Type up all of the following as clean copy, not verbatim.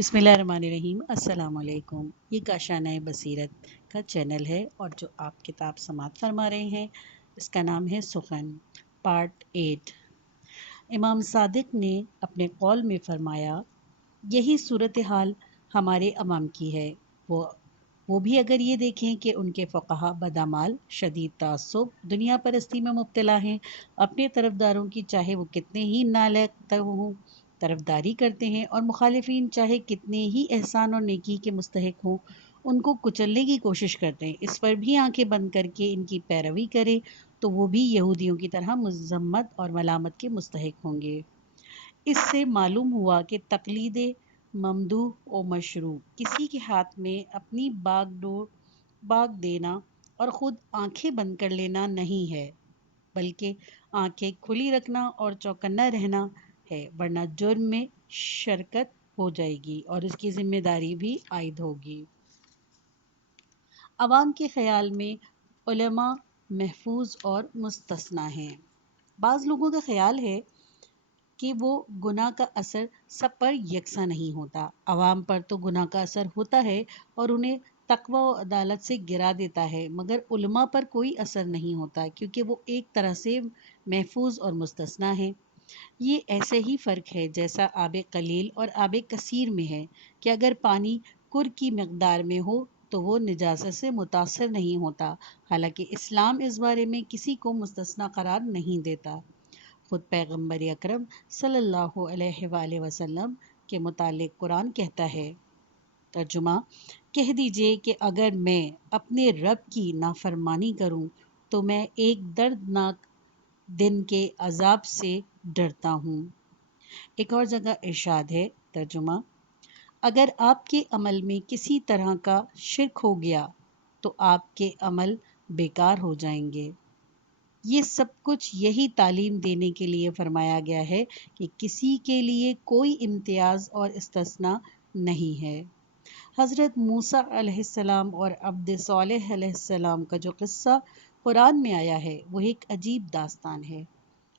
بسم اللہ الرحمن الرحیم۔ السلام علیکم۔ یہ کاشانۂ بصیرت کا چینل ہے اور جو آپ کتاب سماعت فرما رہے ہیں اس کا نام ہے سخن پارٹ 8۔ امام صادق نے اپنے قول میں فرمایا، یہی صورتحال ہمارے عوام کی ہے۔ وہ بھی اگر یہ دیکھیں کہ ان کے فقہا بدعمال، شدید تعصب، دنیا پرستی میں مبتلا ہیں، اپنے طرفداروں کی چاہے وہ کتنے ہی نالائق ہوں طرفداری کرتے ہیں، اور مخالفین چاہے کتنے ہی احسان اور نیکی کے مستحق ہوں ان کو کچلنے کی کوشش کرتے ہیں، اس پر بھی آنکھیں بند کر کے ان کی پیروی کریں تو وہ بھی یہودیوں کی طرح مذمت اور ملامت کے مستحق ہوں گے۔ اس سے معلوم ہوا کہ تقلید ممدوح و مشروع کسی کے ہاتھ میں اپنی باغ دینا اور خود آنکھیں بند کر لینا نہیں ہے، بلکہ آنکھیں کھلی رکھنا اور چوکنا رہنا ہے، ورنہ جرم میں شرکت ہو جائے گی اور اس کی ذمہ داری بھی عائد ہوگی۔ عوام کے خیال میں علماء محفوظ اور مستثنیٰ ہیں۔ بعض لوگوں کا خیال ہے کہ وہ گناہ کا اثر سب پر یکساں نہیں ہوتا۔ عوام پر تو گناہ کا اثر ہوتا ہے اور انہیں تقوی و عدالت سے گرا دیتا ہے، مگر علماء پر کوئی اثر نہیں ہوتا کیونکہ وہ ایک طرح سے محفوظ اور مستثنیٰ ہیں۔ یہ ایسے ہی فرق ہے جیسا آب قلیل اور آب کثیر میں ہے کہ اگر پانی کر کی مقدار میں ہو تو وہ نجاست سے متاثر نہیں ہوتا، حالانکہ اسلام اس بارے میں کسی کو مستثنیٰ قرار نہیں دیتا۔ خود پیغمبر اکرم صلی اللہ علیہ وآلہ وسلم کے متعلق قرآن کہتا ہے، ترجمہ: کہہ دیجئے کہ اگر میں اپنے رب کی نافرمانی کروں تو میں ایک دردناک دن کے عذاب سے ڈرتا ہوں۔ ایک اور جگہ ارشاد ہے، ترجمہ: اگر آپ کے عمل میں کسی طرح کا شرک ہو گیا تو آپ کے عمل بیکار ہو جائیں گے۔ یہ سب کچھ یہی تعلیم دینے کے لیے فرمایا گیا ہے کہ کسی کے لیے کوئی امتیاز اور استثناء نہیں ہے۔ حضرت موسیٰ علیہ السلام اور عبد صالح علیہ السلام کا جو قصہ قرآن میں آیا ہے وہ ایک عجیب داستان ہے۔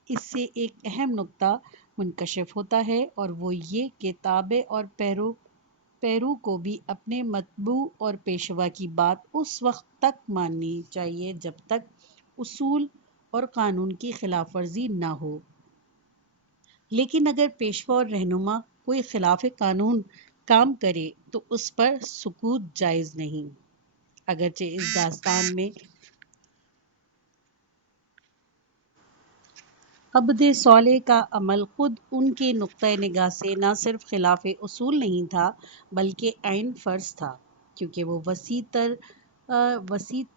اس سے ایک اہم نقطہ منکشف ہوتا ہے اور وہ یہ کہ تابع اور پیرو کو بھی اپنے متبوع اور پیشوا کی بات اس وقت تک ماننی چاہیے جب تک اصول اور قانون کی خلاف ورزی نہ ہو، لیکن اگر پیشوا اور رہنما کوئی خلاف قانون کام کرے تو اس پر سکوت جائز نہیں۔ اگرچہ اس داستان میں عبد صالح کا عمل خود ان کے نقطۂ نگاہ سے نہ صرف خلاف اصول نہیں تھا بلکہ عین فرض تھا، کیونکہ وہ وسیع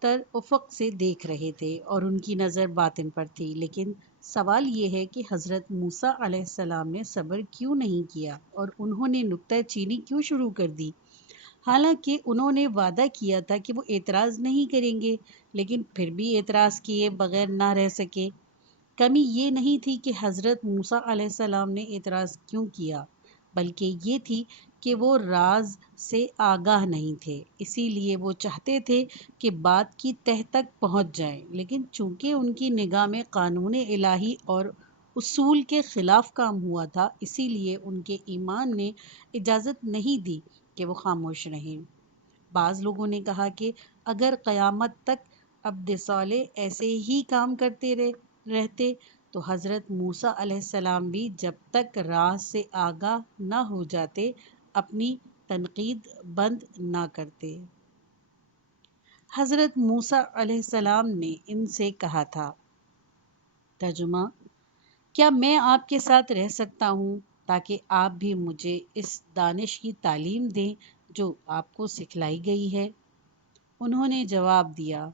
تر افق سے دیکھ رہے تھے اور ان کی نظر باطن پر تھی۔ لیکن سوال یہ ہے کہ حضرت موسیٰ علیہ السلام نے صبر کیوں نہیں کیا اور انہوں نے نکتہ چینی کیوں شروع کر دی؟ حالانکہ انہوں نے وعدہ کیا تھا کہ وہ اعتراض نہیں کریں گے، لیکن پھر بھی اعتراض کیے بغیر نہ رہ سکے۔ کمی یہ نہیں تھی کہ حضرت موسیٰ علیہ السلام نے اعتراض کیوں کیا، بلکہ یہ تھی کہ وہ راز سے آگاہ نہیں تھے، اسی لیے وہ چاہتے تھے کہ بات کی تہ تک پہنچ جائے، لیکن چونکہ ان کی نگاہ میں قانون الہی اور اصول کے خلاف کام ہوا تھا، اسی لیے ان کے ایمان نے اجازت نہیں دی کہ وہ خاموش رہیں۔ بعض لوگوں نے کہا کہ اگر قیامت تک عبد صالح ایسے ہی کام کرتے رہتے تو حضرت موسیٰ علیہ السلام بھی جب تک راز سے آگاہ نہ ہو جاتے اپنی تنقید بند نہ کرتے۔ حضرت موسیٰ علیہ السلام نے ان سے کہا تھا، ترجمہ: کیا میں آپ کے ساتھ رہ سکتا ہوں تاکہ آپ بھی مجھے اس دانش کی تعلیم دیں جو آپ کو سکھلائی گئی ہے؟ انہوں نے جواب دیا،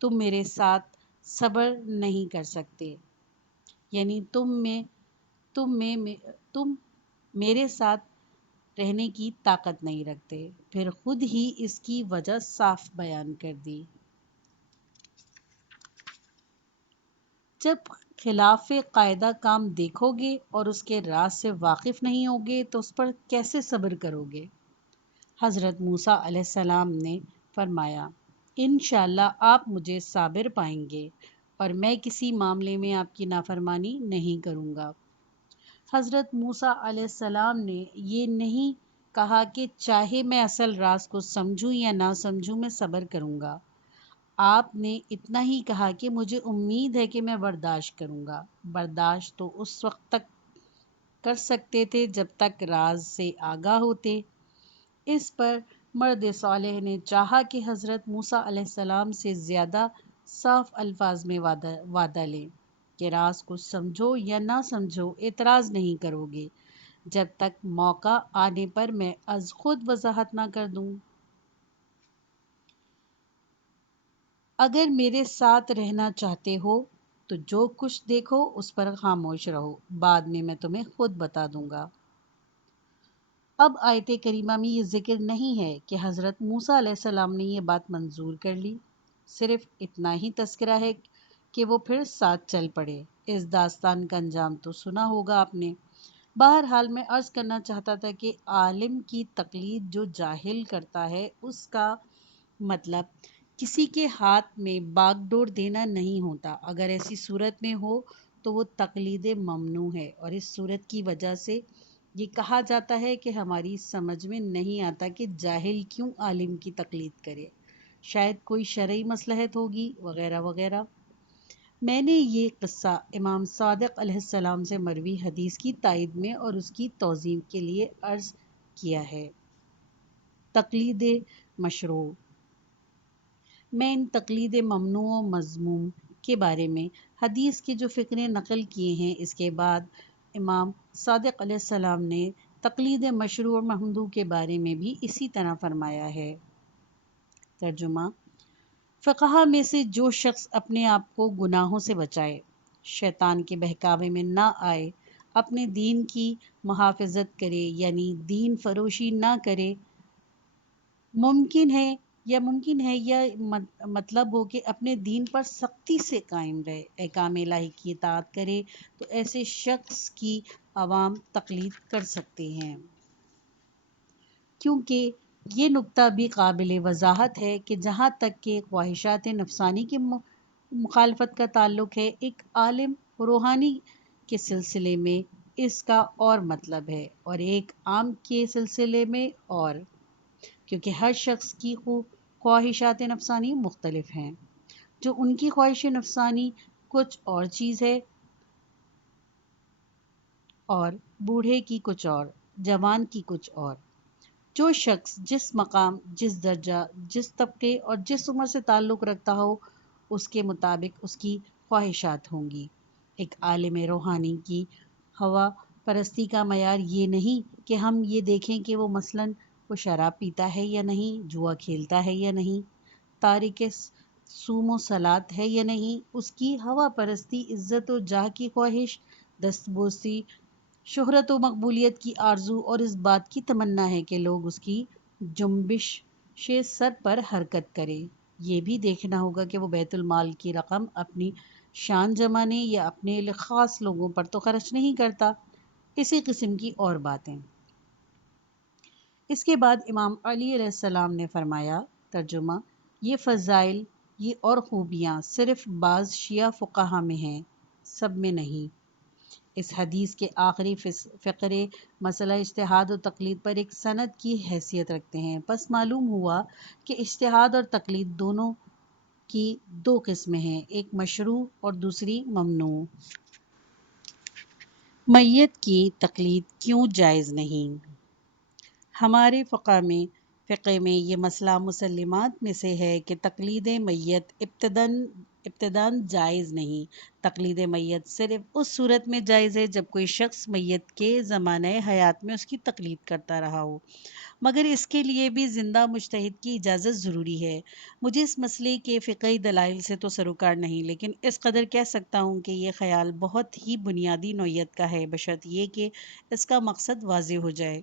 تم میرے ساتھ صبر نہیں کر سکتے، یعنی تم میرے ساتھ رہنے کی طاقت نہیں رکھتے۔ پھر خود ہی اس کی وجہ صاف بیان کر دی۔ جب خلاف قاعدہ کام دیکھو گے اور اس کے راز سے واقف نہیں ہوگے تو اس پر کیسے صبر کرو گے؟ حضرت موسیٰ علیہ السلام نے فرمایا، انشاءاللہ آپ مجھے صابر پائیں گے اور میں کسی معاملے میں آپ کی نافرمانی نہیں کروں گا۔ حضرت موسیٰ علیہ السلام نے یہ نہیں کہا کہ چاہے میں اصل راز کو سمجھوں یا نہ سمجھوں میں صبر کروں گا۔ آپ نے اتنا ہی کہا کہ مجھے امید ہے کہ میں برداشت کروں گا۔ برداشت تو اس وقت تک کر سکتے تھے جب تک راز سے آگاہ ہوتے۔ اس پر مرد صالح نے چاہا کہ حضرت موسیٰ علیہ السلام سے زیادہ صاف الفاظ میں وعدہ لیں کہ راز کو سمجھو یا نہ سمجھو اعتراض نہیں کرو گے جب تک موقع آنے پر میں از خود وضاحت نہ کر دوں۔ اگر میرے ساتھ رہنا چاہتے ہو تو جو کچھ دیکھو اس پر خاموش رہو، بعد میں تمہیں خود بتا دوں گا۔ اب آیت کریمہ میں یہ ذکر نہیں ہے کہ حضرت موسیٰ علیہ السلام نے یہ بات منظور کر لی، صرف اتنا ہی تذکرہ ہے کہ وہ پھر ساتھ چل پڑے۔ اس داستان کا انجام تو سنا ہوگا آپ نے۔ بہرحال میں عرض کرنا چاہتا تھا کہ عالم کی تقلید جو جاہل کرتا ہے اس کا مطلب کسی کے ہاتھ میں باغ ڈور دینا نہیں ہوتا۔ اگر ایسی صورت میں ہو تو وہ تقلید ممنوع ہے، اور اس صورت کی وجہ سے یہ کہا جاتا ہے کہ ہماری سمجھ میں نہیں آتا کہ جاہل کیوں عالم کی تقلید کرے، شاید کوئی شرعی مصلحت ہوگی وغیرہ وغیرہ۔ میں نے یہ قصہ امام صادق علیہ السلام سے مروی حدیث کی تائید میں اور اس کی توضیح کے لیے عرض کیا ہے۔ تقلید مشروع۔ میں ان تقلید ممنوع و مذموم کے بارے میں حدیث کے جو فقرے نقل کیے ہیں، اس کے بعد امام صادق علیہ السلام نے تقلید مشروع و ممنوع کے بارے میں بھی اسی طرح فرمایا ہے۔ ترجمہ: فقہا میں سے جو شخص اپنے آپ کو گناہوں سے بچائے، شیطان کے بہکاوے میں نہ آئے، اپنے دین کی محافظت کرے یعنی دین فروشی نہ کرے، ممکن ہے یا مطلب ہو کہ اپنے دین پر سختی سے قائم رہے، احکام الہی کی اطاعت کرے، تو ایسے شخص کی عوام تقلید کر سکتے ہیں۔ کیونکہ یہ نکتہ بھی قابل وضاحت ہے کہ جہاں تک کہ خواہشات نفسانی کی مخالفت کا تعلق ہے، ایک عالم روحانی کے سلسلے میں اس کا اور مطلب ہے، اور ایک عام کے سلسلے میں اور، کیونکہ ہر شخص کی خواہشات نفسانی مختلف ہیں۔ جو ان کی خواہش نفسانی کچھ اور چیز ہے اور بوڑھے کی کچھ اور، جوان کی کچھ اور۔ جو شخص جس مقام، جس درجہ، جس طبقے اور جس عمر سے تعلق رکھتا ہو، اس کے مطابق اس کی خواہشات ہوں گی۔ ایک عالم روحانی کی ہوا پرستی کا معیار یہ نہیں کہ ہم یہ دیکھیں کہ وہ مثلاً وہ شراب پیتا ہے یا نہیں، جوا کھیلتا ہے یا نہیں، تارک صوم و صلاۃ ہے یا نہیں۔ اس کی ہوا پرستی عزت و جاہ کی خواہش، دستبوسی، شہرت و مقبولیت کی آرزو، اور اس بات کی تمنا ہے کہ لوگ اس کی جنبش سر پر حرکت کریں۔ یہ بھی دیکھنا ہوگا کہ وہ بیت المال کی رقم اپنی شان جمانے یا اپنے خاص لوگوں پر تو خرچ نہیں کرتا۔ اسی قسم کی اور باتیں۔ اس کے بعد امام علی علیہ السلام نے فرمایا، ترجمہ: یہ فضائل، یہ اور خوبیاں صرف بعض شیعہ فقہا میں ہیں، سب میں نہیں۔ اس حدیث کے آخری فقرے مسئلہ اجتہاد و تقلید پر ایک سند کی حیثیت رکھتے ہیں۔ پس معلوم ہوا کہ اجتہاد اور تقلید دونوں کی دو قسمیں ہیں، ایک مشروع اور دوسری ممنوع۔ میت کی تقلید کیوں جائز نہیں؟ ہمارے فقہ میں یہ مسئلہ مسلمات میں سے ہے کہ تقلید میت ابتداً جائز نہیں۔ تقلید میت صرف اس صورت میں جائز ہے جب کوئی شخص میت کے زمانہ حیات میں اس کی تقلید کرتا رہا ہو، مگر اس کے لیے بھی زندہ مجتہد کی اجازت ضروری ہے۔ مجھے اس مسئلے کے فقہی دلائل سے تو سروکار نہیں، لیکن اس قدر کہہ سکتا ہوں کہ یہ خیال بہت ہی بنیادی نوعیت کا ہے، بشرط یہ کہ اس کا مقصد واضح ہو جائے۔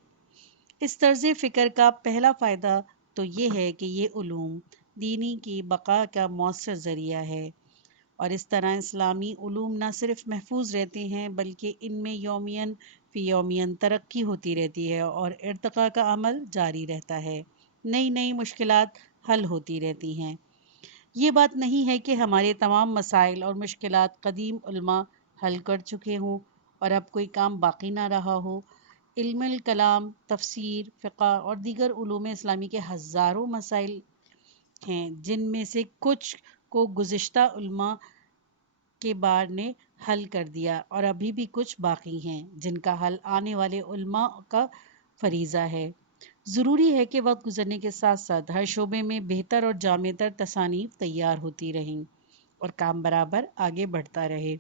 اس طرز فکر کا پہلا فائدہ تو یہ ہے کہ یہ علوم دینی کی بقا کا مؤثر ذریعہ ہے، اور اس طرح اسلامی علوم نہ صرف محفوظ رہتے ہیں بلکہ ان میں یومیاً فی یومیاً ترقی ہوتی رہتی ہے اور ارتقاء کا عمل جاری رہتا ہے، نئی نئی مشکلات حل ہوتی رہتی ہیں۔ یہ بات نہیں ہے کہ ہمارے تمام مسائل اور مشکلات قدیم علماء حل کر چکے ہوں اور اب کوئی کام باقی نہ رہا ہو۔ علم الکلام، تفسیر، فقہ اور دیگر علوم اسلامی کے ہزاروں مسائل ہیں جن میں سے کچھ کو گزشتہ علماء کے بار نے حل کر دیا اور ابھی بھی کچھ باقی ہیں جن کا حل آنے والے علماء کا فریضہ ہے۔ ضروری ہے کہ وقت گزرنے کے ساتھ ساتھ ہر شعبے میں بہتر اور جامع تر تصانیف تیار ہوتی رہیں اور کام برابر آگے بڑھتا رہے۔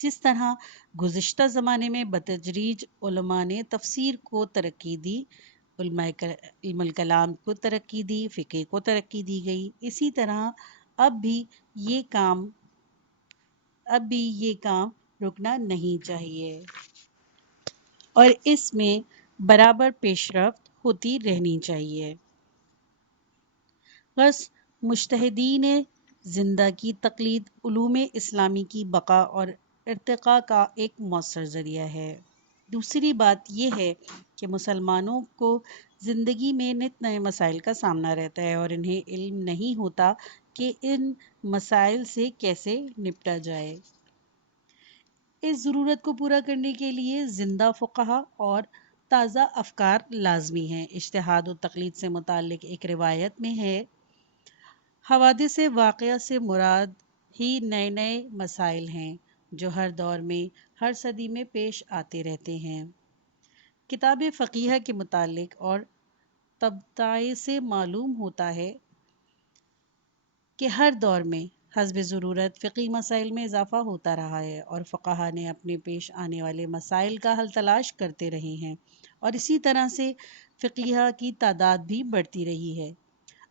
جس طرح گزشتہ زمانے میں بتدریج علماء نے تفسیر کو ترقی دی، علم الکلام کو ترقی دی، فقہ کو ترقی دی گئی، اسی طرح اب بھی یہ کام رکنا نہیں چاہیے اور اس میں برابر پیش رفت ہوتی رہنی چاہیے۔ بس مجتہدین زندہ کی تقلید علوم اسلامی کی بقا اور ارتقاء کا ایک مؤثر ذریعہ ہے۔ دوسری بات یہ ہے کہ مسلمانوں کو زندگی میں نت نئے مسائل کا سامنا رہتا ہے اور انہیں علم نہیں ہوتا کہ ان مسائل سے کیسے نپٹا جائے۔ اس ضرورت کو پورا کرنے کے لیے زندہ فقہا اور تازہ افکار لازمی ہیں۔ اجتہاد و تقلید سے متعلق ایک روایت میں ہے، حوادث واقعہ سے مراد ہی نئے نئے مسائل ہیں جو ہر دور میں ہر صدی میں پیش آتے رہتے ہیں۔ کتاب فقیہ کے متعلق اور تبصرہ سے معلوم ہوتا ہے کہ ہر دور میں حسب ضرورت فقہی مسائل میں اضافہ ہوتا رہا ہے اور فقہا نے اپنے پیش آنے والے مسائل کا حل تلاش کرتے رہے ہیں اور اسی طرح سے فقیہ کی تعداد بھی بڑھتی رہی ہے۔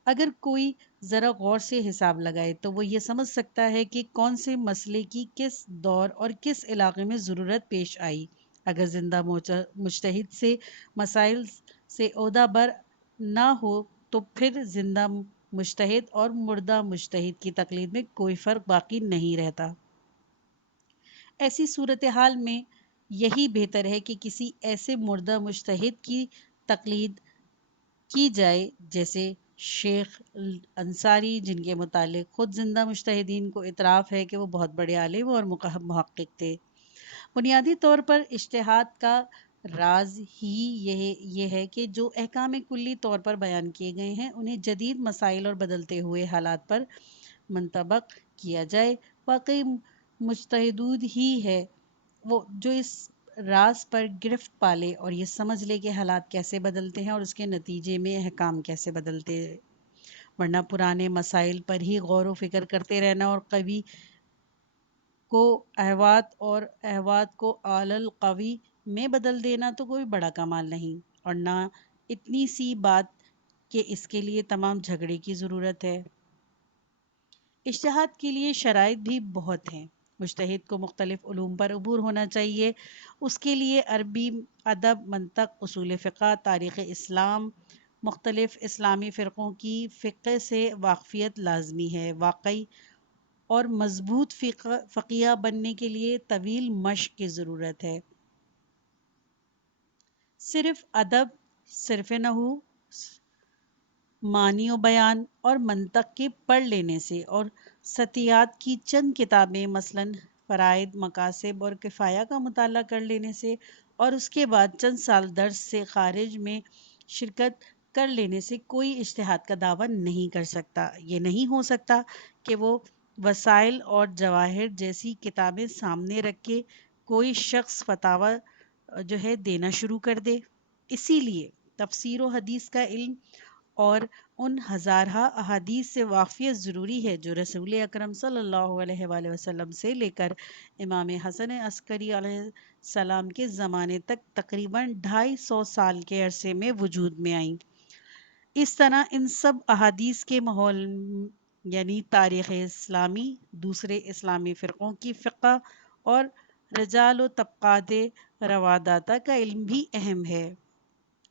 اگر کوئی ذرا غور سے حساب لگائے تو وہ یہ سمجھ سکتا ہے کہ کون سے مسئلے کی کس دور اور کس علاقے میں ضرورت پیش آئی۔ اگر زندہ مجتہد سے مسائل سے عہدہ بر نہ ہو تو پھر زندہ مجتہد اور مردہ مجتہد کی تقلید میں کوئی فرق باقی نہیں رہتا۔ ایسی صورتحال میں یہی بہتر ہے کہ کسی ایسے مردہ مجتہد کی تقلید کی جائے جیسے شیخ انصاری، جن کے متعلق خود زندہ مجتہدین کو اعتراف ہے کہ وہ بہت بڑے عالم اور محقق تھے۔ بنیادی طور پر اجتہاد کا راز ہی یہ ہے کہ جو احکام کلی طور پر بیان کیے گئے ہیں انہیں جدید مسائل اور بدلتے ہوئے حالات پر منطبق کیا جائے۔ واقعی مجتہد ہی ہے وہ جو اس راز پر گرفت پالے اور یہ سمجھ لے کہ حالات کیسے بدلتے ہیں اور اس کے نتیجے میں احکام کیسے بدلتے، ورنہ پرانے مسائل پر ہی غور و فکر کرتے رہنا اور قوی کو احوات کو علی القوی میں بدل دینا تو کوئی بڑا کمال نہیں، اور نہ اتنی سی بات کہ اس کے لیے تمام جھگڑے کی ضرورت ہے۔ اجتہاد کے لیے شرائط بھی بہت ہیں۔ مجتہد کو مختلف علوم پر عبور ہونا چاہیے۔ اس کے لیے عربی ادب، منطق، اصول فقہ، تاریخ اسلام، مختلف اسلامی فرقوں کی فقہ سے واقفیت لازمی ہے۔ واقعی اور مضبوط فقیہ بننے کے لیے طویل مشق کی ضرورت ہے۔ صرف ادب، صرف نحو، معنی و بیان اور منطق کے پڑھ لینے سے اور سطحیات کی چند کتابیں مثلاً فرائض، مقاصد اور کفایہ کا مطالعہ کر لینے سے اور اس کے بعد چند سال درس سے خارج میں شرکت کر لینے سے کوئی اجتہاد کا دعویٰ نہیں کر سکتا۔ یہ نہیں ہو سکتا کہ وہ وسائل اور جواہر جیسی کتابیں سامنے رکھ کے کوئی شخص فتاویٰ دینا شروع کر دے۔ اسی لیے تفسیر و حدیث کا علم اور ان ہزارہ احادیث سے واقفیت ضروری ہے جو رسول اکرم صلی اللہ علیہ وآلہ وسلم سے لے کر امام حسن عسکری علیہ السلام کے زمانے تک تقریباً 250 سال کے عرصے میں وجود میں آئیں۔ اس طرح ان سب احادیث کے ماحول یعنی تاریخ اسلامی، دوسرے اسلامی فرقوں کی فقہ اور رجال و طبقات رواداتہ کا علم بھی اہم ہے۔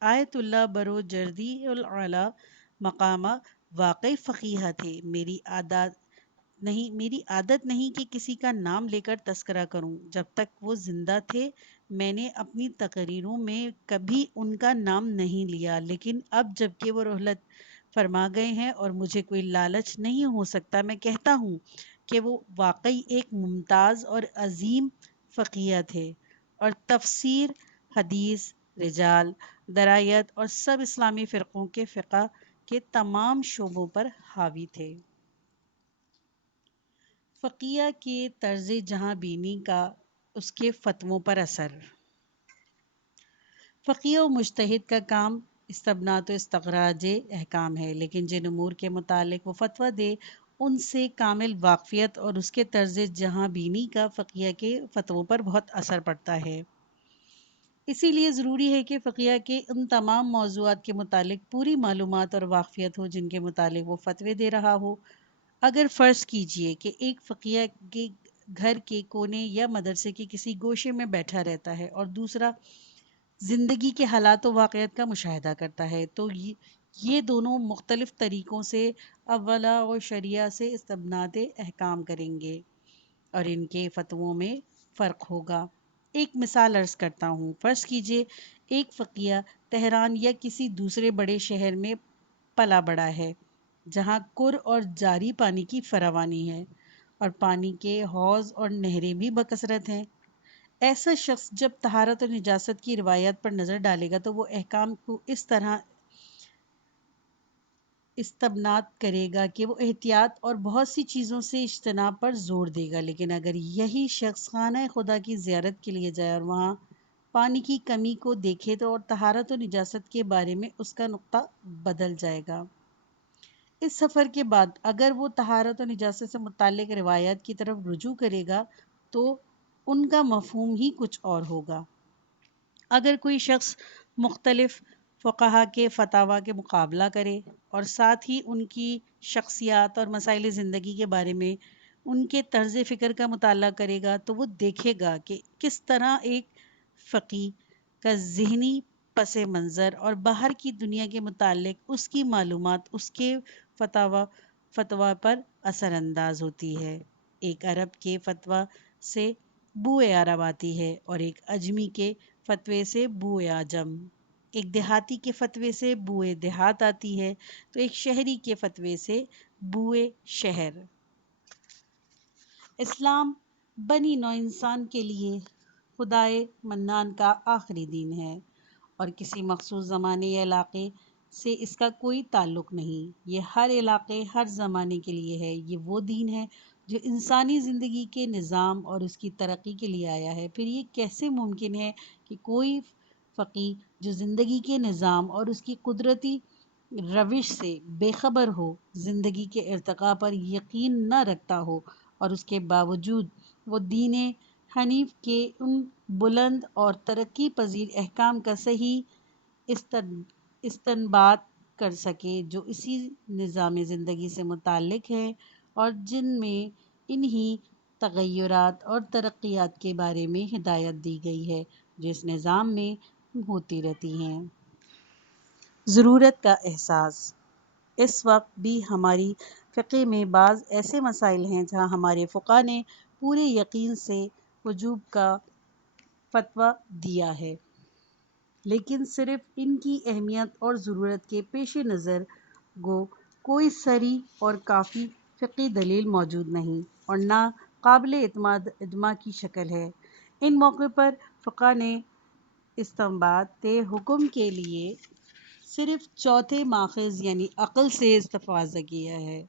آیت اللہ بروجردی العلا مقامہ واقعی فقیہ تھے۔ میری عادت نہیں کہ کسی کا نام لے کر تذکرہ کروں۔ جب تک وہ زندہ تھے میں نے اپنی تقریروں میں کبھی ان کا نام نہیں لیا، لیکن اب جب کہ وہ رحلت فرما گئے ہیں اور مجھے کوئی لالچ نہیں ہو سکتا، میں کہتا ہوں کہ وہ واقعی ایک ممتاز اور عظیم فقیہ تھے اور تفسیر، حدیث، رجال، درایت اور سب اسلامی فرقوں کے فقہ کے تمام شعبوں پر حاوی تھے۔ فقیہ کے طرز جہاں بینی کا اس کے فتووں پر اثر۔ فقیہ و مجتہد کا کام استبنات و استخراج احکام ہے، لیکن جن امور کے متعلق وہ فتویٰ دے ان سے کامل واقفیت اور اس کے طرز جہاں بینی کا فقیہ کے فتووں پر بہت اثر پڑتا ہے۔ اسی لیے ضروری ہے کہ فقیہ کے ان تمام موضوعات کے متعلق پوری معلومات اور واقفیت ہو جن کے متعلق وہ فتوے دے رہا ہو۔ اگر فرض کیجئے کہ ایک فقیہ کے گھر کے کونے یا مدرسے کے کسی گوشے میں بیٹھا رہتا ہے اور دوسرا زندگی کے حالات و واقعات کا مشاہدہ کرتا ہے، تو یہ دونوں مختلف طریقوں سے اولا و شریعہ سے استبنات احکام کریں گے اور ان کے فتووں میں فرق ہوگا۔ ایک مثال عرض کرتا ہوں۔ فرض کیجئے ایک فقیہ تہران یا کسی دوسرے بڑے شہر میں پلا بڑا ہے جہاں کُر اور جاری پانی کی فراوانی ہے اور پانی کے حوض اور نہریں بھی بکثرت ہیں۔ ایسا شخص جب طہارت اور نجاست کی روایات پر نظر ڈالے گا تو وہ احکام کو اس طرح استبنات کرے گا کہ وہ احتیاط اور بہت سی چیزوں سے اجتناب پر زور دے گا، لیکن اگر یہی شخص خانہ خدا کی زیارت کے لیے جائے اور وہاں پانی کی کمی کو دیکھے تو اور طہارت و نجاست کے بارے میں اس کا نقطہ بدل جائے گا۔ اس سفر کے بعد اگر وہ طہارت و نجاست سے متعلق روایات کی طرف رجوع کرے گا تو ان کا مفہوم ہی کچھ اور ہوگا۔ اگر کوئی شخص مختلف فقہا کے فتاویٰ کے مقابلہ کرے اور ساتھ ہی ان کی شخصیات اور مسائل زندگی کے بارے میں ان کے طرز فکر کا مطالعہ کرے گا تو وہ دیکھے گا کہ کس طرح ایک فقیہ کا ذہنی پس منظر اور باہر کی دنیا کے متعلق اس کی معلومات اس کے فتویٰ پر اثر انداز ہوتی ہے۔ ایک عرب کے فتویٰ سے بوئے عرب آتی ہے اور ایک اجمی کے فتوے سے بوئے عجم، ایک دیہاتی کے فتوے سے بوئے دیہات آتی ہے تو ایک شہری کے فتوے سے بوئے شہر۔ اسلام بنی نوع انسان کے لیے خدائے منان کا آخری دین ہے اور کسی مخصوص زمانے یا علاقے سے اس کا کوئی تعلق نہیں۔ یہ ہر علاقے ہر زمانے کے لیے ہے۔ یہ وہ دین ہے جو انسانی زندگی کے نظام اور اس کی ترقی کے لیے آیا ہے۔ پھر یہ کیسے ممکن ہے کہ کوئی فقیہ جو زندگی کے نظام اور اس کی قدرتی روش سے بے خبر ہو، زندگی کے ارتقاء پر یقین نہ رکھتا ہو اور اس کے باوجود وہ دین حنیف کے ان بلند اور ترقی پذیر احکام کا صحیح استنباط کر سکے جو اسی نظام زندگی سے متعلق ہے اور جن میں انہی تغیرات اور ترقیات کے بارے میں ہدایت دی گئی ہے جو اس نظام میں ہوتی رہتی ہیں۔ ضرورت کا احساس۔ اس وقت بھی ہماری فقہ میں بعض ایسے مسائل ہیں جہاں ہمارے فقہا نے پورے یقین سے وجوب کا فتویٰ دیا ہے، لیکن صرف ان کی اہمیت اور ضرورت کے پیش نظر گو کوئی صریح اور کافی فقہی دلیل موجود نہیں اور نہ قابل اعتماد اجماع کی شکل ہے۔ ان موقعوں پر فقہا نے استنباط حکم کے لیے صرف چوتھے ماخذ یعنی عقل سے استفادہ کیا ہے۔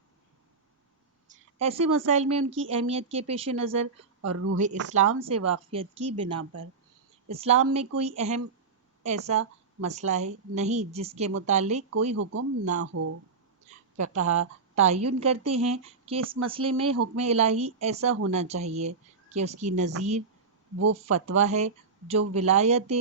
ایسے مسائل میں ان کی اہمیت کے پیش نظر اور روح اسلام سے واقفیت کی بنا پر اسلام میں کوئی اہم ایسا مسئلہ نہیں جس کے متعلق کوئی حکم نہ ہو۔ فقہا تعین کرتے ہیں کہ اس مسئلے میں حکم الہی ایسا ہونا چاہیے کہ اس کی نظیر وہ فتویٰ ہے جو ولایت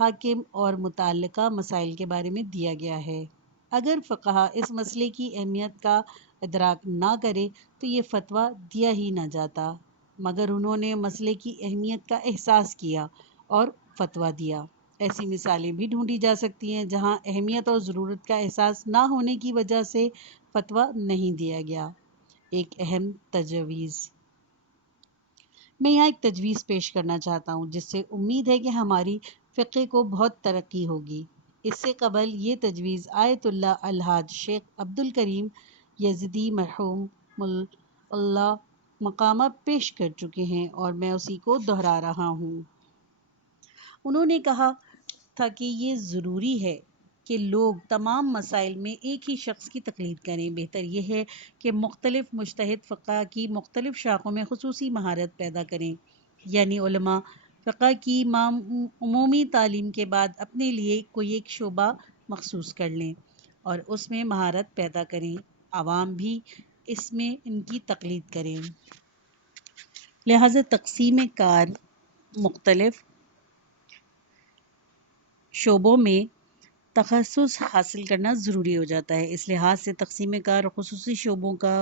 حاکم اور متعلقہ مسائل کے بارے میں دیا گیا ہے۔ اگر فقہا اس مسئلے کی اہمیت کا ادراک نہ کرے تو یہ فتویٰ دیا ہی نہ جاتا، مگر انہوں نے مسئلے کی اہمیت کا احساس کیا اور فتویٰ دیا۔ ایسی مثالیں بھی ڈھونڈی جا سکتی ہیں جہاں اہمیت اور ضرورت کا احساس نہ ہونے کی وجہ سے فتویٰ نہیں دیا گیا۔ ایک اہم تجویز۔ میں یہاں ایک تجویز پیش کرنا چاہتا ہوں جس سے امید ہے کہ ہماری فقہ کو بہت ترقی ہوگی۔ اس سے قبل یہ تجویز آیت اللہ الحاج شیخ عبد الکریم یزدی مرحوم اللہ مقامہ پیش کر چکے ہیں اور میں اسی کو دہرا رہا ہوں۔ انہوں نے کہا تھا کہ یہ ضروری ہے کہ لوگ تمام مسائل میں ایک ہی شخص کی تقلید کریں۔ بہتر یہ ہے کہ مختلف مجتہد فقہ کی مختلف شاخوں میں خصوصی مہارت پیدا کریں، یعنی علماء فقہ کی عمومی تعلیم کے بعد اپنے لیے کوئی ایک شعبہ مخصوص کر لیں اور اس میں مہارت پیدا کریں، عوام بھی اس میں ان کی تقلید کریں۔ لہذا تقسیم کار مختلف شعبوں میں تخصص حاصل کرنا ضروری ہو جاتا ہے۔ اس لحاظ سے تقسیم کار اور خصوصی شعبوں کا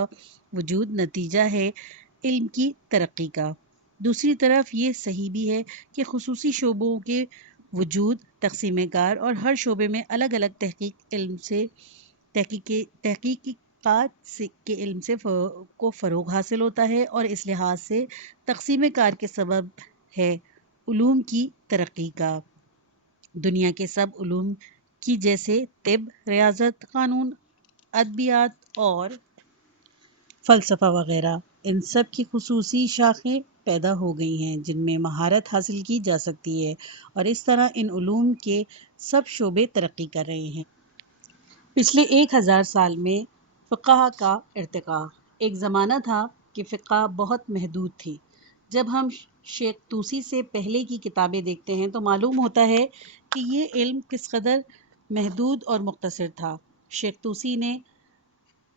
وجود نتیجہ ہے علم کی ترقی کا۔ دوسری طرف یہ صحیح بھی ہے کہ خصوصی شعبوں کے وجود تقسیم کار اور ہر شعبے میں الگ الگ تحقیقات کے علم سے کو فروغ حاصل ہوتا ہے، اور اس لحاظ سے تقسیم کار کے سبب ہے علوم کی ترقی کا۔ دنیا کے سب علوم کی جیسے طب، ریاضت، قانون، ادبیات اور فلسفہ وغیرہ، ان سب کی خصوصی شاخیں پیدا ہو گئی ہیں جن میں مہارت حاصل کی جا سکتی ہے، اور اس طرح ان علوم کے سب شعبے ترقی کر رہے ہیں۔ پچھلے 1000 سال میں فقہ کا ارتقاء۔ ایک زمانہ تھا کہ فقہ بہت محدود تھی۔ جب ہم شیخ طوسی سے پہلے کی کتابیں دیکھتے ہیں تو معلوم ہوتا ہے کہ یہ علم کس قدر محدود اور مختصر تھا۔ شیخ طوسی نے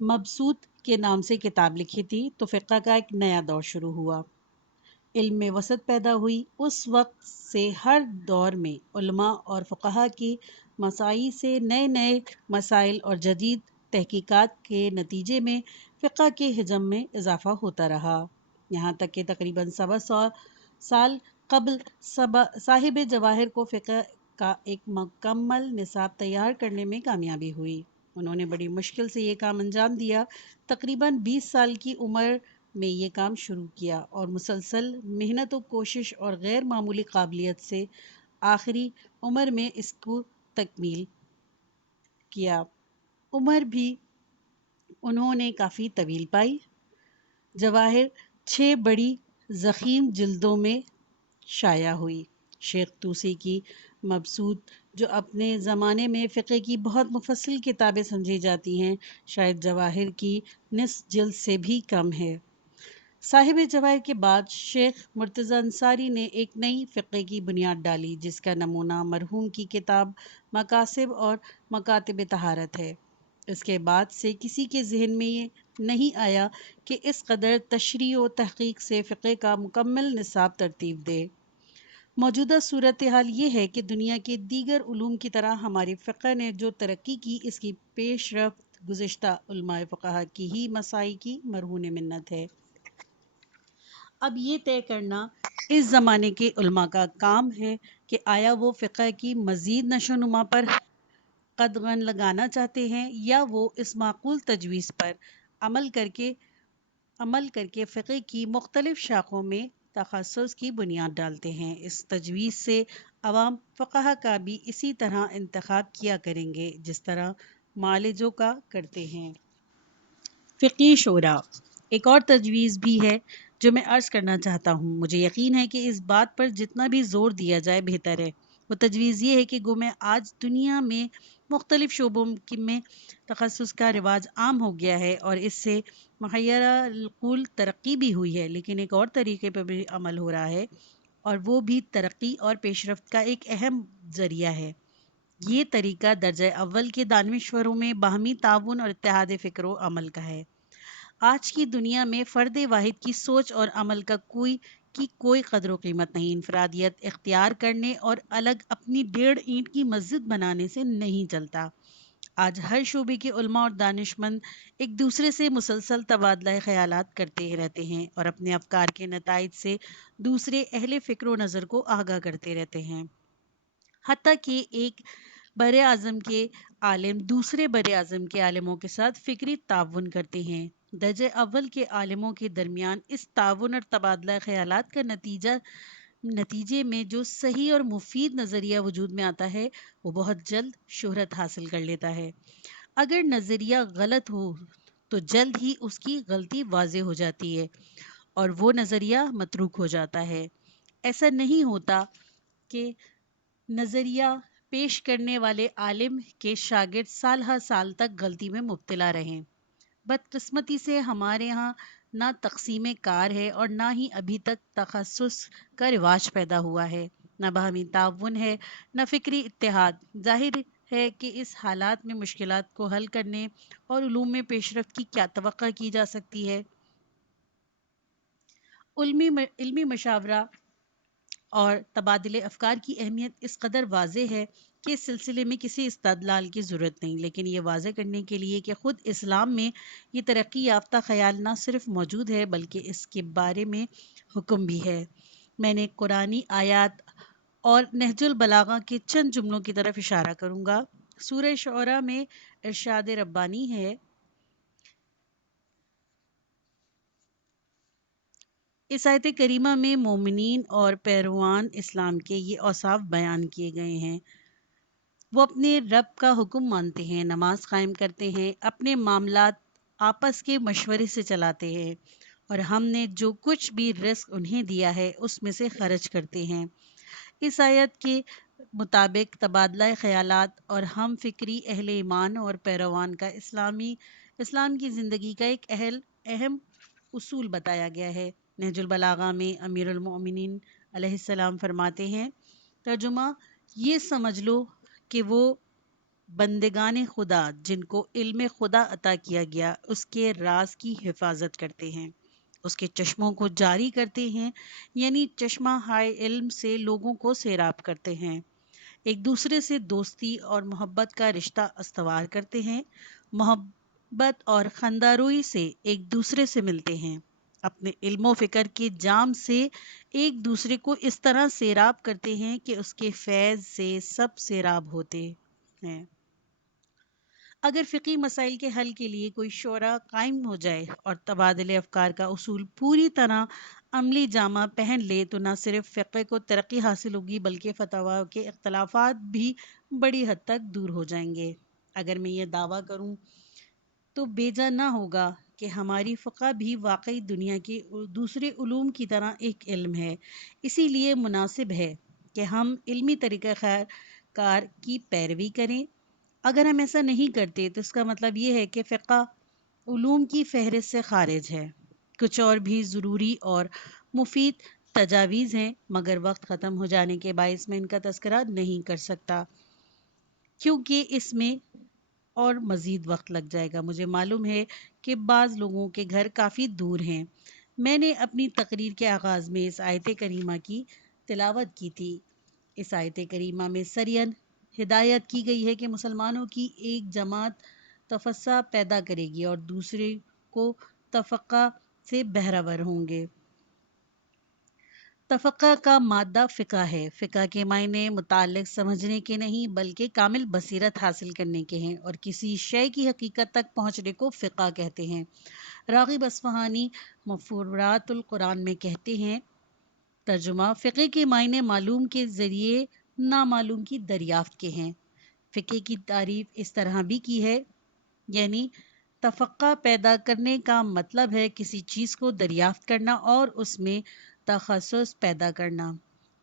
مبسوط کے نام سے کتاب لکھی تھی تو فقہ کا ایک نیا دور شروع ہوا، علم میں وسعت پیدا ہوئی۔ اس وقت سے ہر دور میں علماء اور فقہا کی مساعی سے نئے نئے مسائل اور جدید تحقیقات کے نتیجے میں فقہ کے حجم میں اضافہ ہوتا رہا، یہاں تک کہ تقریباً 125 سال قبل صاحب جواہر کو فقہ کا ایک مکمل نصاب تیار کرنے میں کامیابی ہوئی۔ انہوں نے بڑی مشکل سے یہ کام انجام دیا، تقریباً 20 سال کی عمر میں یہ کام شروع کیا اور مسلسل محنت و کوشش اور غیر معمولی قابلیت سے آخری عمر میں اس کو تکمیل کیا۔ عمر بھی انہوں نے کافی طویل پائی۔ جواہر 6 بڑی ضخیم جلدوں میں شائع ہوئی۔ شیخ طوسی کی مبسوط، جو اپنے زمانے میں فقہ کی بہت مفصل کتابیں سمجھی جاتی ہیں، شاید جواہر کی نصف جلد سے بھی کم ہے۔ صاحب جواہر کے بعد شیخ مرتضی انصاری نے ایک نئی فقہ کی بنیاد ڈالی، جس کا نمونہ مرحوم کی کتاب مکاسب اور مکاتب طہارت ہے۔ اس کے بعد سے کسی کے ذہن میں یہ نہیں آیا کہ اس قدر تشریح و تحقیق سے فقہ کا مکمل نصاب ترتیب دے۔ موجودہ صورتحال یہ ہے کہ دنیا کے دیگر علوم کی طرح ہماری فقہ نے جو ترقی کی، اس کی پیش رفت گزشتہ علماء فقہا کی ہی مساعی کی مرہون منت ہے۔ اب یہ طے کرنا اس زمانے کے علماء کا کام ہے کہ آیا وہ فقہ کی مزید نشو و نما پر قدغن لگانا چاہتے ہیں یا وہ اس معقول تجویز پر عمل کر کے فقہ کی مختلف شاخوں میں تخصص کی بنیاد ڈالتے ہیں۔ اس تجویز سے عوام فقہا کا بھی اسی طرح انتخاب کیا کریں گے جس طرح معالجوں کا کرتے ہیں۔ فقہی شورا ایک اور تجویز بھی ہے جو میں عرض کرنا چاہتا ہوں۔ مجھے یقین ہے کہ اس بات پر جتنا بھی زور دیا جائے بہتر ہے۔ وہ تجویز یہ ہے کہ گویا آج دنیا میں مختلف شعبوں میں تخصص کا رواج عام ہو گیا ہے اور اس سے محیرہ القول ترقی بھی ہوئی ہے، لیکن ایک اور طریقے پر بھی عمل ہو رہا ہے اور وہ بھی ترقی اور پیش رفت کا ایک اہم ذریعہ ہے۔ یہ طریقہ درجہ اول کے دانشوروں میں باہمی تعاون اور اتحاد فکر و عمل کا ہے۔ آج کی دنیا میں فرد واحد کی سوچ اور عمل کا کوئی قدر و قیمت نہیں۔ انفرادیت اختیار کرنے اور الگ اپنی 1.5 اینٹ کی مسجد بنانے سے نہیں چلتا۔ آج ہر شعبے کے علماء اور دانشمند ایک دوسرے سے مسلسل تبادلہ خیالات کرتے رہتے ہیں اور اپنے افکار کے نتائج سے دوسرے اہل فکر و نظر کو آگاہ کرتے رہتے ہیں۔ حتیٰ کہ ایک بر اعظم کے عالم دوسرے بر اعظم کے عالموں کے ساتھ فکری تعاون کرتے ہیں۔ درجہ اول کے عالموں کے درمیان اس تعاون اور تبادلہ خیالات کا نتیجے میں جو صحیح اور مفید نظریہ وجود میں آتا ہے وہ بہت جلد شہرت حاصل کر لیتا ہے۔ اگر نظریہ غلط ہو تو جلد ہی اس کی غلطی واضح ہو جاتی ہے اور وہ نظریہ متروک ہو جاتا ہے۔ ایسا نہیں ہوتا کہ نظریہ پیش کرنے والے عالم کے شاگرد سال ہر سال تک غلطی میں مبتلا رہیں۔ بدقسمتی سے ہمارے ہاں نہ تقسیم کار ہے اور نہ ہی ابھی تک تخصص کا رواج پیدا ہوا ہے، نہ باہمی تعاون ہے، نہ فکری اتحاد۔ ظاہر ہے کہ اس حالات میں مشکلات کو حل کرنے اور علوم میں پیش رفت کی کیا توقع کی جا سکتی ہے؟ علمی مشاورہ اور تبادلے افکار کی اہمیت اس قدر واضح ہے کہ اس سلسلے میں کسی استدلال کی ضرورت نہیں، لیکن یہ واضح کرنے کے لیے کہ خود اسلام میں یہ ترقی یافتہ خیال نہ صرف موجود ہے بلکہ اس کے بارے میں حکم بھی ہے۔ میں نے قرآنی آیات اور نہج البلاغہ کے چند جملوں کی طرف اشارہ کروں گا۔ سورہ شعراء میں ارشاد ربانی ہے، اس آیت کریمہ میں مومنین اور پیروان اسلام کے یہ اوصاف بیان کیے گئے ہیں۔ وہ اپنے رب کا حکم مانتے ہیں، نماز قائم کرتے ہیں، اپنے معاملات آپس کے مشورے سے چلاتے ہیں، اور ہم نے جو کچھ بھی رزق انہیں دیا ہے اس میں سے خرچ کرتے ہیں۔ اس آیت کے مطابق تبادلہ خیالات اور ہم فکری اہل ایمان اور پیروان کا اسلام کی زندگی کا ایک اہم اصول بتایا گیا ہے۔ نہج البلاغہ میں امیر المؤمنین علیہ السلام فرماتے ہیں، ترجمہ: یہ سمجھ لو کہ وہ بندگان خدا جن کو علم خدا عطا کیا گیا اس کے راز کی حفاظت کرتے ہیں، اس کے چشموں کو جاری کرتے ہیں، یعنی چشمہ ہائے علم سے لوگوں کو سیراب کرتے ہیں، ایک دوسرے سے دوستی اور محبت کا رشتہ استوار کرتے ہیں، محبت اور خنداروئی سے ایک دوسرے سے ملتے ہیں، اپنے علم و فکر کے جام سے ایک دوسرے کو اس طرح سیراب کرتے ہیں کہ اس کے فیض سے سب سیراب ہوتے ہیں۔ اگر فقہی مسائل کے حل کے لیے کوئی شورا قائم ہو جائے اور تبادلے افکار کا اصول پوری طرح عملی جامہ پہن لے تو نہ صرف فقہ کو ترقی حاصل ہوگی بلکہ فتاویٰ کے اختلافات بھی بڑی حد تک دور ہو جائیں گے۔ اگر میں یہ دعویٰ کروں تو بیجا نہ ہوگا کہ ہماری فقہ بھی واقعی دنیا کے دوسرے علوم کی طرح ایک علم ہے، اسی لیے مناسب ہے کہ ہم علمی طریقہ کار کی پیروی کریں۔ اگر ہم ایسا نہیں کرتے تو اس کا مطلب یہ ہے کہ فقہ علوم کی فہرست سے خارج ہے۔ کچھ اور بھی ضروری اور مفید تجاویز ہیں، مگر وقت ختم ہو جانے کے باعث میں ان کا تذکرہ نہیں کر سکتا کیونکہ اس میں اور مزید وقت لگ جائے گا۔ مجھے معلوم ہے کہ بعض لوگوں کے گھر کافی دور ہیں۔ میں نے اپنی تقریر کے آغاز میں اس آیت کریمہ کی تلاوت کی تھی۔ اس آیت کریمہ میں سریعاً ہدایت کی گئی ہے کہ مسلمانوں کی ایک جماعت تفسہ پیدا کرے گی اور دوسرے کو تفقہ سے بہرور ہوں گے۔ تفقہ کا مادہ فقہ ہے۔ فقہ کے معنی متعلق سمجھنے کے نہیں بلکہ کامل بصیرت حاصل کرنے کے ہیں، اور کسی شے کی حقیقت تک پہنچنے کو فقہ کہتے ہیں۔ راغب اصفہانی مفورات القرآن میں کہتے ہیں، ترجمہ: فقہ کے معنی معلوم کے ذریعے نامعلوم کی دریافت کے ہیں۔ فقہ کی تعریف اس طرح بھی کی ہے، یعنی تفقہ پیدا کرنے کا مطلب ہے کسی چیز کو دریافت کرنا اور اس میں تخصص پیدا کرنا۔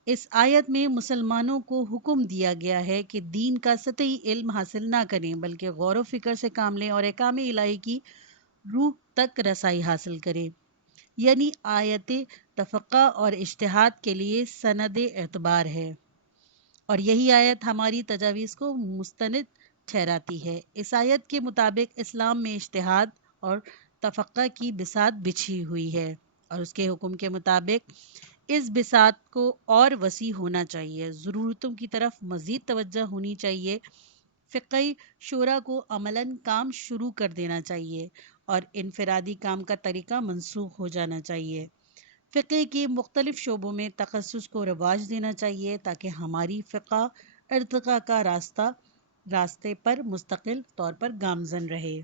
اس آیت میں مسلمانوں کو حکم دیا گیا ہے کہ دین کا سطحی علم حاصل نہ کریں بلکہ غور و فکر سے کام لیں اور احکام الہی کی روح تک رسائی حاصل کریں، یعنی آیت تفقہ اور اجتہاد کے لیے سند اعتبار ہے، اور یہی آیت ہماری تجاویز کو مستند ٹھہراتی ہے۔ اس آیت کے مطابق اسلام میں اجتہاد اور تفقہ کی بساط بچھی ہوئی ہے، اور اس کے حکم کے مطابق اس بساط کو اور وسیع ہونا چاہیے، ضرورتوں کی طرف مزید توجہ ہونی چاہیے، فقہی شورا کو عملاً کام شروع کر دینا چاہیے اور انفرادی کام کا طریقہ منسوخ ہو جانا چاہیے۔ فقہ کے مختلف شعبوں میں تخصص کو رواج دینا چاہیے تاکہ ہماری فقہ ارتقاء کا راستے پر مستقل طور پر گامزن رہے۔